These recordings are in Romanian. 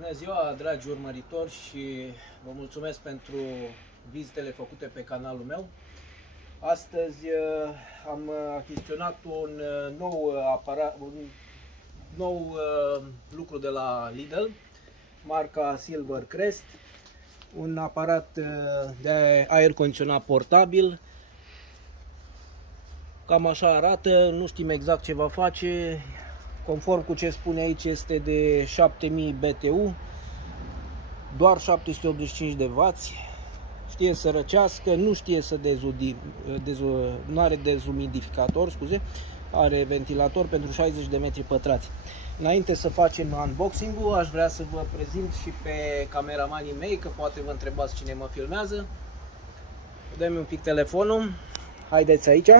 Bună ziua, dragi urmăritori, și vă mulțumesc pentru vizitele făcute pe canalul meu. Astăzi am achiziționat un nou lucru de la Lidl, marca Silvercrest, un aparat de aer condiționat portabil. Cam așa arată, nu știm exact ce va face. Conform cu ce spune aici, este de 7000 BTU, doar 785 de W, știe să răcească, nu știe să nu are dezumidificator, scuze, are ventilator pentru 60 de metri pătrați. Înainte să facem unboxing-ul, aș vrea să vă prezint și pe cameramanii mei, că poate vă întrebați cine mă filmează. Dă-mi un pic telefonul, haideți aici.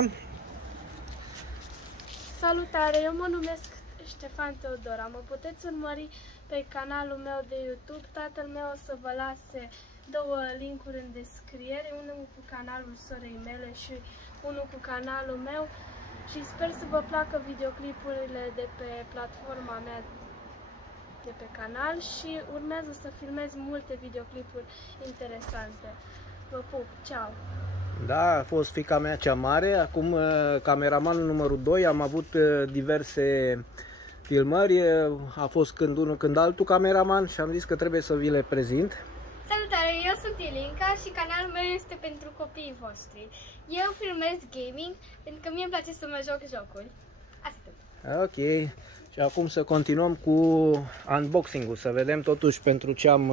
Salutare, eu mă numesc Ștefan Teodora. Mă puteți urmări pe canalul meu de YouTube. Tatăl meu o să vă lase două linkuri în descriere, unul cu canalul sorei mele și unul cu canalul meu, și sper să vă placă videoclipurile de pe platforma mea de pe canal și urmează să filmez multe videoclipuri interesante. Vă pup, ceau! Da, a fost fiica mea cea mare. Acum cameramanul numărul 2, am avut diverse filmări, a fost când unul, când altul cameraman și am zis că trebuie să vi le prezint. Salutare, eu sunt Ilinca și canalul meu este pentru copiii voștri. Eu filmez gaming pentru că mie îmi place să mă joc jocuri. Atât. Ok, și acum să continuăm cu unboxing-ul, să vedem totuși pentru ce am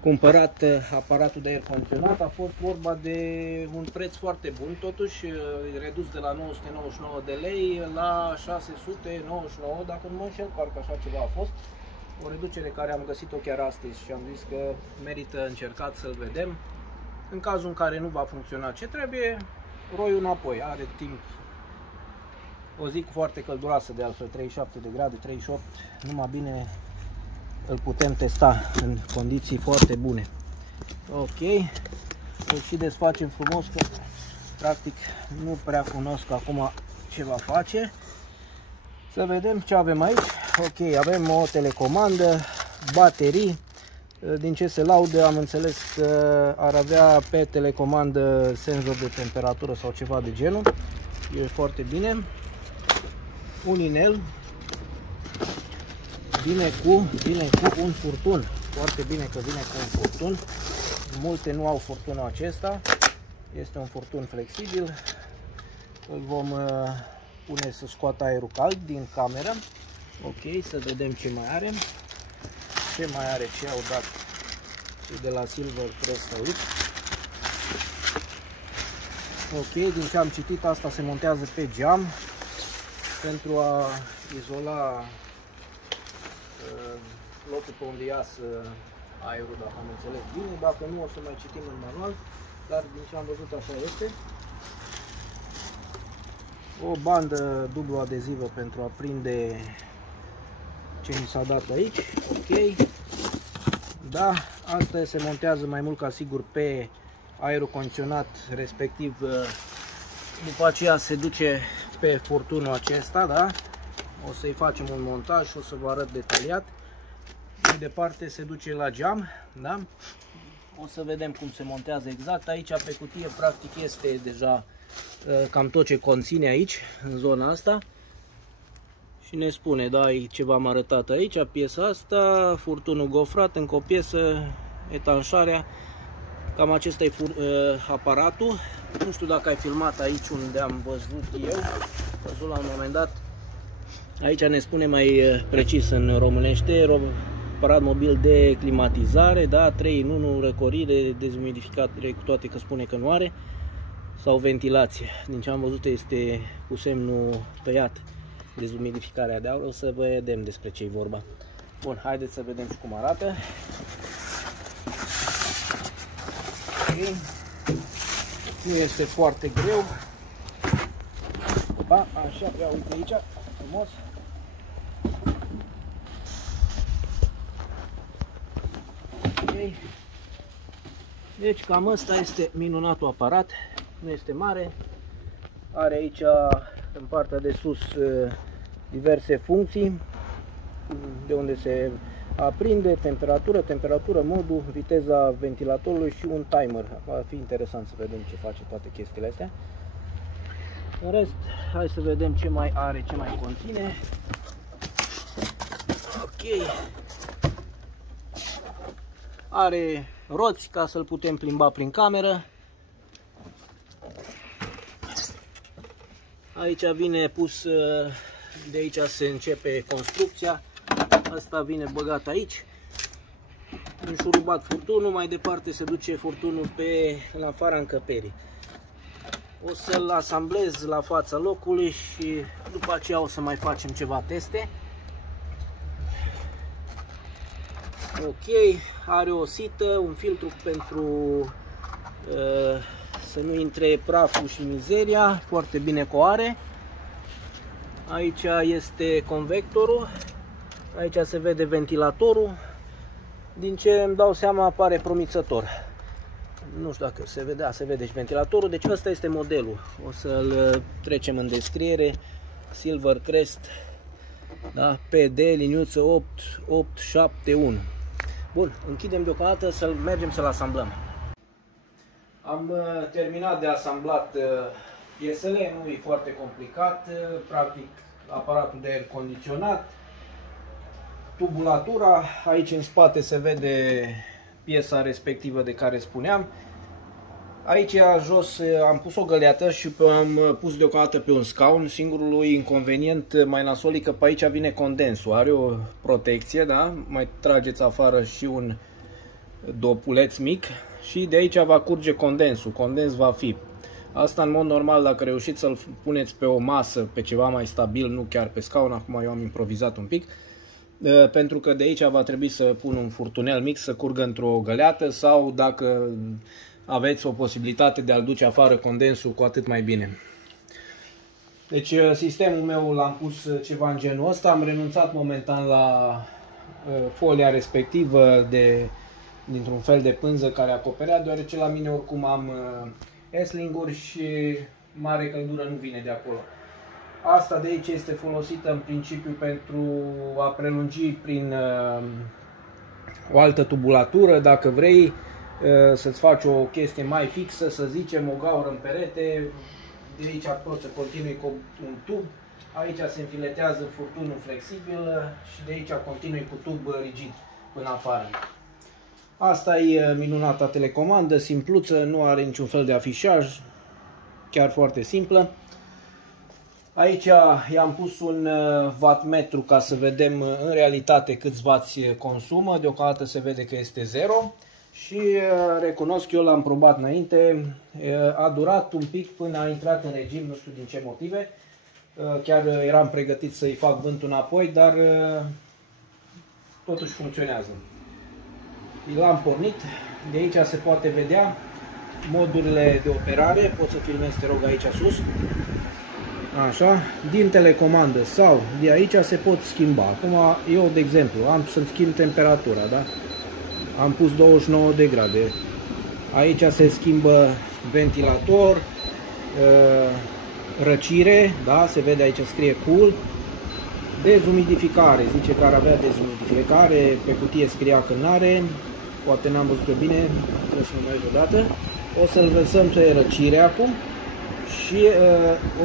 cumpărat aparatul de aer condiționat. A fost vorba de un preț foarte bun, totuși redus de la 999 de lei la 699, dacă nu mă înșel, parcă așa ceva a fost. O reducere care am găsit-o chiar astăzi și am zis că merită încercat să-l vedem. În cazul în care nu va funcționa ce trebuie, roiul înapoi, are timp. O zi foarte călduroasă, de altfel, 37 de grade, 38, numai bine îl putem testa în condiții foarte bune. Ok, îl și desfacem frumos, că practic nu prea cunosc acum ce va face. Să vedem ce avem aici. Ok, avem o telecomandă, baterii. Din ce se laudă am înțeles că ar avea pe telecomandă senzor de temperatură sau ceva de genul. E foarte bine. Un inel. Vine cu un furtun. Foarte bine că vine cu un furtun. Multe nu au furtunul acesta. Este un furtun flexibil. Îl vom pune să scoată aerul cald din cameră. Ok, să vedem ce mai are. Ce mai are, ce au dat de la Silvercrest aici. Ok, din ce am citit, asta se montează pe geam pentru a izola locul pe unde iasă aerul, dacă am înțeles bine. Dacă nu, o să mai citim în manual, dar din ce am văzut așa este. O bandă dublu adezivă pentru a prinde ce mi s-a dat aici. Ok, da, asta se montează mai mult ca sigur pe aerul condiționat, respectiv după aceea se duce pe furtunul acesta, da? O să-i facem un montaj și o să vă arăt detaliat. Mai departe se duce la geam, da? O să vedem cum se montează exact. Aici pe cutie practic este deja cam tot ce conține aici, în zona asta. Și ne spune, da, ce v-am arătat aici, piesa asta, furtunul gofrat, încă o piesă, etanșarea. Cam acesta e aparatul. Nu știu dacă ai filmat aici unde am văzut eu, văzut la un moment dat. Aici ne spune mai precis în românește, aparat mobil de climatizare, da, 3 în 1, răcorire, dezumidificare, cu toate că spune că nu are, sau ventilație. Din ce am văzut este cu semnul tăiat, dezumidificarea de aur. O să vedem despre ce e vorba. Bun, haideți să vedem și cum arată. Okay. Nu este foarte greu. Ba, așa, ia uite aici, frumos. Okay. Deci cam ăsta este minunatul aparat. Nu este mare. Are aici în partea de sus diverse funcții, de unde se aprinde, temperatură, modul, viteza ventilatorului și un timer. Va fi interesant să vedem ce face toate chestiile astea. În rest, hai să vedem ce mai are, ce mai conține. Ok. Are roți ca să-l putem plimba prin cameră. Aici vine pus, de aici se începe construcția. Asta vine băgat aici. Înșurubat furtunul, mai departe se duce furtunul în afara încăperii. O să-l asamblez la fața locului și după aceea o să mai facem ceva teste. Ok, are o sită, un filtru pentru să nu intre praful și mizeria, foarte bine că o are. Aici este convectorul, aici se vede ventilatorul, din ce îmi dau seama apare promițător. Nu știu dacă se vede, se vede și ventilatorul, deci ăsta este modelul. O să-l trecem în descriere, Silvercrest, da, PD, liniuță 8871. Bun, închidem deocamdată, să mergem să-l asamblăm. Am terminat de asamblat piesele, nu e foarte complicat, practic aparatul de aer condiționat, tubulatura, aici în spate se vede piesa respectivă de care spuneam. Aici jos am pus o găleată și am pus deocamdată pe un scaun. Singurul inconvenient mai nasol e că pe aici vine condensul, are o protecție, da? Mai trageți afară și un dopuleț mic și de aici va curge condensul, condens va fi. Asta în mod normal dacă reușiți să-l puneți pe o masă, pe ceva mai stabil, nu chiar pe scaun, acum eu am improvizat un pic. Pentru că de aici va trebui să pun un furtunel mic să curgă într-o găleată sau dacă aveți o posibilitate de a-l duce afară condensul, cu atât mai bine. Deci sistemul meu l-am pus ceva în genul ăsta, am renunțat momentan la folia respectivă dintr-un fel de pânză care acoperea, deoarece la mine oricum am Essling-uri și mare căldură nu vine de acolo. Asta de aici este folosită în principiu pentru a prelungi prin o altă tubulatură, dacă vrei să-ți faci o chestie mai fixă, să zicem o gaură în perete, de aici poți să continui cu un tub, aici se înfiletează furtunul flexibil și de aici continui cu tub rigid până afară. Asta e minunata telecomandă, simpluță, nu are niciun fel de afișaj, chiar foarte simplă. Aici i-am pus un wattmetru ca să vedem în realitate câți wați consumă, deocamdată se vede că este 0 și recunosc, eu l-am probat înainte, a durat un pic până a intrat în regim, nu știu din ce motive, chiar eram pregătit să-i fac vântul înapoi, dar totuși funcționează. L-am pornit, de aici se poate vedea modurile de operare, pot să filmez, te rog, aici sus. Așa, din telecomandă sau de aici se pot schimba. Acum eu, de exemplu, am să-mi schimb temperatura, da? Am pus 29 de grade. Aici se schimbă ventilator, răcire, da? Se vede aici, scrie cool. Dezumidificare, zice că ar avea dezumidificare, pe cutie scria că n-are, poate n-am văzut bine, trebuie să mă mai uit odată. O să-l lăsăm pe răcire acum. Și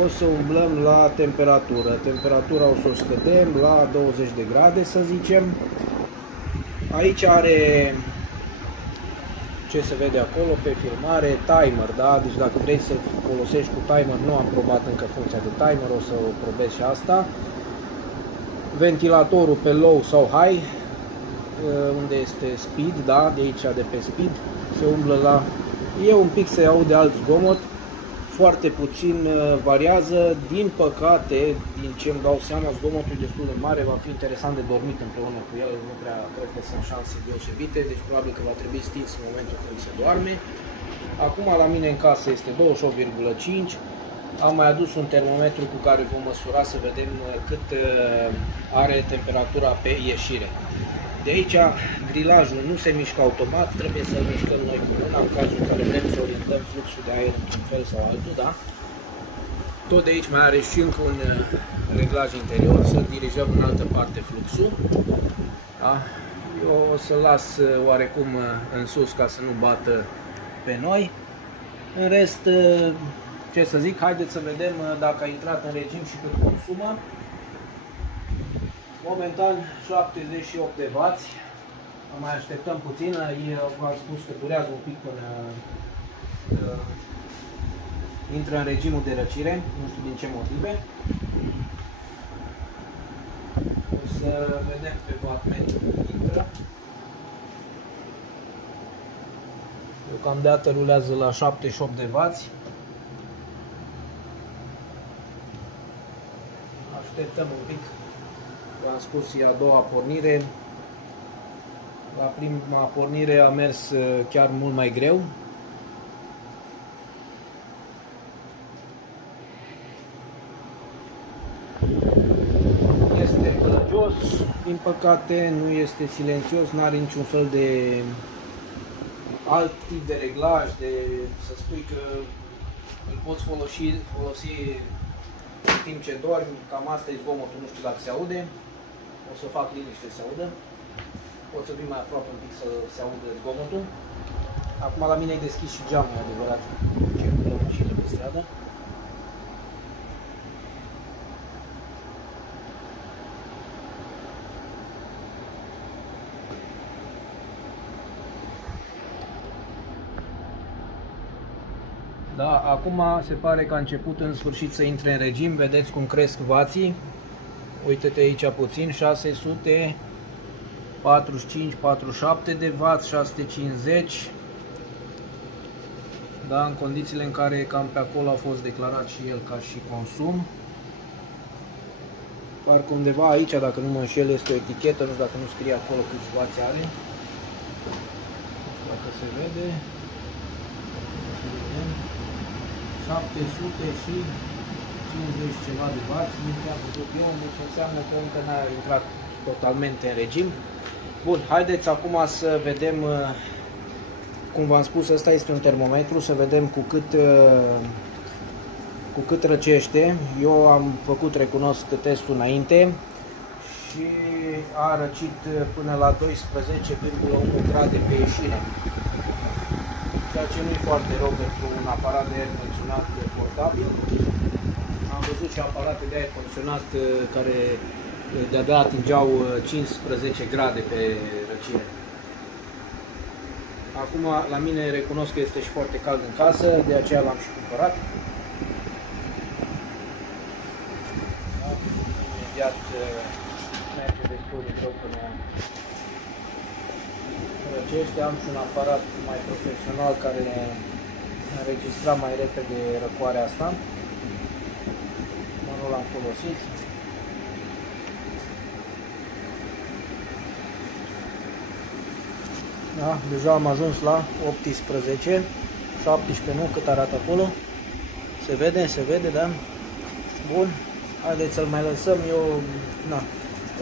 o să umblăm la temperatură. Temperatura o să o scădem la 20 de grade, să zicem. Aici are, ce se vede acolo pe filmare, timer, da? Deci dacă vrei să folosești cu timer, nu am probat încă funcția de timer, o să o probez și asta. Ventilatorul pe low sau high, unde este speed, da? De aici de pe speed se umblă la... E un pic se aude alt zgomot. Foarte puțin variază, din păcate, din ce îmi dau seama, zgomotul e destul de mare, va fi interesant de dormit împreună cu el, nu prea cred că sunt șanse deosebite, deci probabil că va trebui stins în momentul când se doarme. Acum la mine în casă este 28,5, am mai adus un termometru cu care vom măsura să vedem cât are temperatura pe ieșire. De aici grilajul nu se mișcă automat, trebuie să-l mișcăm noi cu mâna în cazul în care vrem să orientăm fluxul de aer într-un fel sau altul, da? Tot de aici mai are și încă un reglaj interior, să dirijăm în altă parte fluxul. Da? Eu o să-l las oarecum în sus ca să nu bată pe noi. În rest, ce să zic, haideți să vedem dacă a intrat în regim și cât consumă. Momentan 78 de W. Mai așteptăm puțin, v-am spus că durează un pic până intră în regimul de răcire, nu știu din ce motive. O să vedem pe wattmetru cât intră. Deocamdată rulează la 78 de W. Așteptăm un pic. V-am spus, e a doua pornire. La prima pornire a mers chiar mult mai greu. Este călăgios, din păcate nu este silențios, nu are niciun fel de alt tip de reglaj, de să spui că îl poți folosi în timp ce dormi. Cam asta e zgomotul, nu știu dacă se aude. O să fac liniște să se audă. Pot să vin mai aproape un pic să se audă zgomotul. Acum la mine e deschis și geamul, e adevărat. Circulă mașinile pe stradă. Da, acum se pare că a început în sfârșit să intre în regim. Vedeți cum cresc vații. Uite-te aici puțin, 600, 45, 47 de W, 650. Da, în condițiile în care cam pe acolo a fost declarat și el ca și consum. Parcă undeva aici, dacă nu mă înșel, este o etichetă, nu știu dacă nu scrie acolo câți wați are. Nu știu dacă se vede. 700 și 50 ceva de W, nu am văzut eu, deci înseamnă că încă n-a intrat totalmente în regim. Bun, haideți acum să vedem, cum v-am spus, ăsta este un termometru, să vedem cu cât răcește. Eu am făcut, recunosc, testul înainte și a răcit până la 12,1 grade pe ieșire. Ceea ce nu e foarte rău pentru un aparat de aer condiționat portabil. Am văzut și aparate de aer condiționat care de-abia atingeau 15 grade pe răcire. Acum la mine recunosc că este și foarte cald în casă, de aceea l-am și cumpărat. Da? Imediat merge destul de greu până răcește. Am și un aparat mai profesional care înregistra mai repede răcoarea asta. Nu l-am folosit. Da, deja am ajuns la 18, 17 nu, cât arată acolo. Se vede, da? Bun, haideți să-l mai lăsăm, eu, na,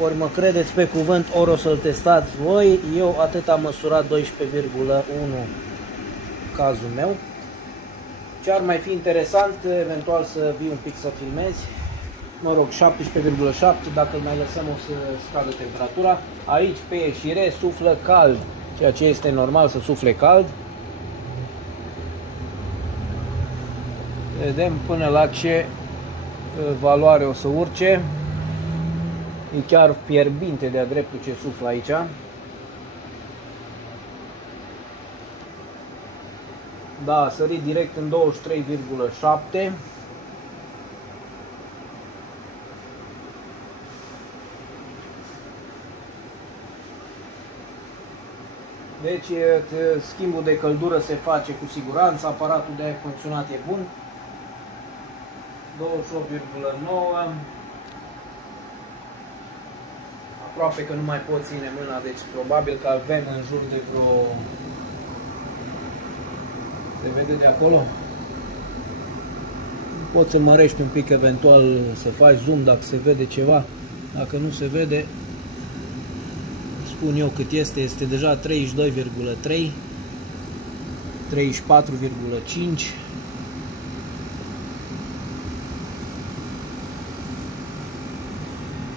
ori mă credeți pe cuvânt, ori o să-l testați voi. Eu atât am măsurat 12,1 cazul meu. Ce ar mai fi interesant, eventual să vii un pic să filmezi. Mă rog, 17,7, dacă îl mai lăsăm o să scadă temperatura. Aici pe ieșire suflă cald, ceea ce este normal să sufle cald. Vedem până la ce valoare o să urce. E chiar fierbinte de-a dreptul ce suflă aici. Da, a sărit direct în 23,7. Deci schimbul de căldură se face cu siguranță, aparatul de aer condiționat e bun. 28,9. Aproape că nu mai pot ține mâna, deci probabil că avem în jur de vreo... Se vede de acolo? Poți să mărești un pic, eventual să faci zoom dacă se vede ceva. Dacă nu se vede, spun eu cât este, este deja 32,3, 34,5.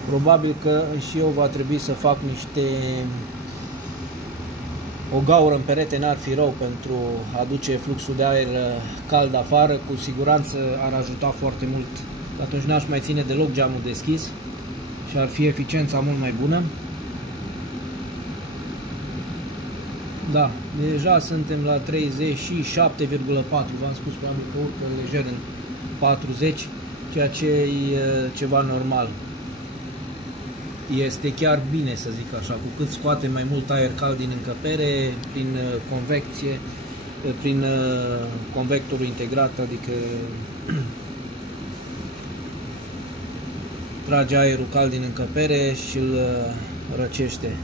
Probabil că și eu va trebui să fac niște o gaură în perete n-ar fi rău pentru a aduce fluxul de aer cald afară, cu siguranță ar ajuta foarte mult. Atunci n-aș mai ține deloc geamul deschis și ar fi eficiența mult mai bună. Da, deja suntem la 37,4, v-am spus că am urcă lejer în 40, ceea ce e ceva normal. Este chiar bine, să zic așa, cu cât scoate mai mult aer cald din încăpere, prin convecție, prin convectorul integrat, adică trage aerul cald din încăpere și îl răcește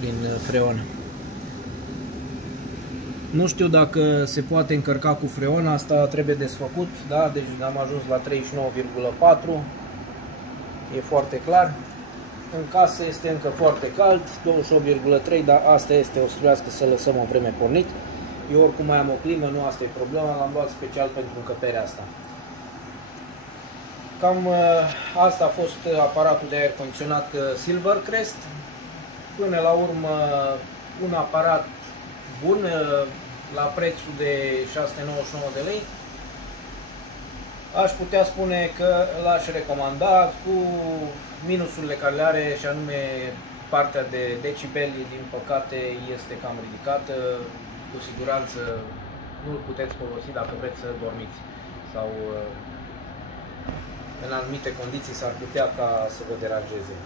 prin freon. Nu știu dacă se poate încărca cu freon, asta trebuie desfăcut, da? Deci am ajuns la 39,4, e foarte clar. În casă este încă foarte cald, 28,3, dar asta este, o să trebuiască să lăsăm o vreme pornit. Eu oricum mai am o climă, nu asta e problema, l-am luat special pentru încăperea asta. Cam asta a fost aparatul de aer condiționat Silvercrest. Până la urmă, un aparat bun, la prețul de 699 de lei. Aș putea spune că l-aș recomanda, cu minusurile care le are, și anume partea de decibeli, din păcate, este cam ridicată. Cu siguranță nu-l puteți folosi dacă vreți să dormiți sau în anumite condiții s-ar putea ca să vă deranjeze.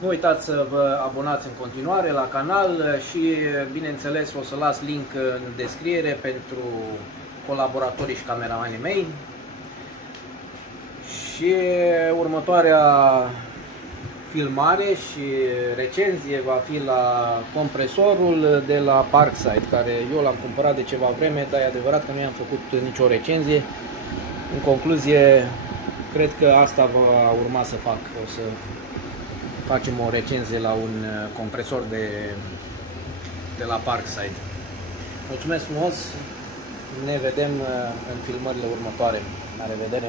Nu uitați să vă abonați în continuare la canal și, bineînțeles, o să las link în descriere pentru colaboratorii și cameramanii mei. Și următoarea filmare și recenzie va fi la compresorul de la Parkside, care eu l-am cumpărat de ceva vreme, dar e adevărat că nu i-am făcut nicio recenzie. În concluzie, cred că asta va urma să fac. O să facem o recenzie la un compresor de la Parkside. Mulțumesc frumos! Ne vedem în filmările următoare. La revedere!